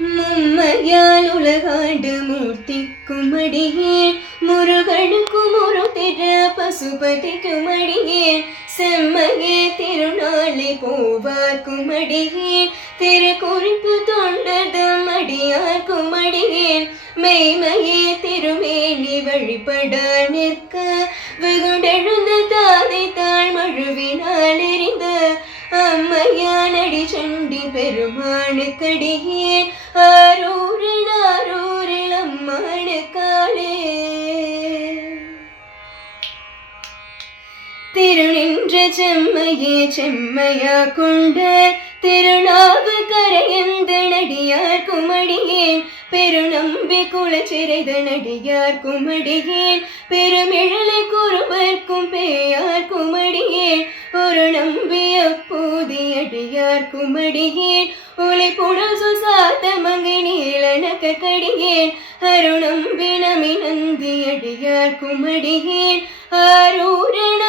மும்மையால் உலகாண்டு மூர்த்திக்கும் அடியேன் முருகனுக்கும் ஒரு திற பசுபதிக்கும் அடியேன் செம்மையே திருநாளை போவார்க்கும் அடியேன் திருக்குறிப்பு தொண்டதம் அடியார்க்கும் அடியேன் மெய்மையே திருமேனி வழிபட நிற்க வெகுண்டெழுந்த தாதை தாழ் மழுவினால் எறிந்த அம்மையானடி சண்டி பெருமானுக்கடியேன் ஆரூரில் ஆரூரில் அம்மானுக்காளே திருநின்ற செம்மையே செம்மையா கொண்ட திருநாவுக்கரையந்த நடியார் குமடியேன் பெருநம்பி குலச்சிறைத நடியார் குமடியேன் பெருமிழலை குறுவர்க்கும் பேயார் குமடியேன் ஒரு நம்பி அப்போதியடியார் குமடியேன் ஒளி புனல் சுசாத்த மங்கை நீலனக்க கடியேன் அருணம்பி நமி நந்தியடியார் குமடியேன் ஆரூரன்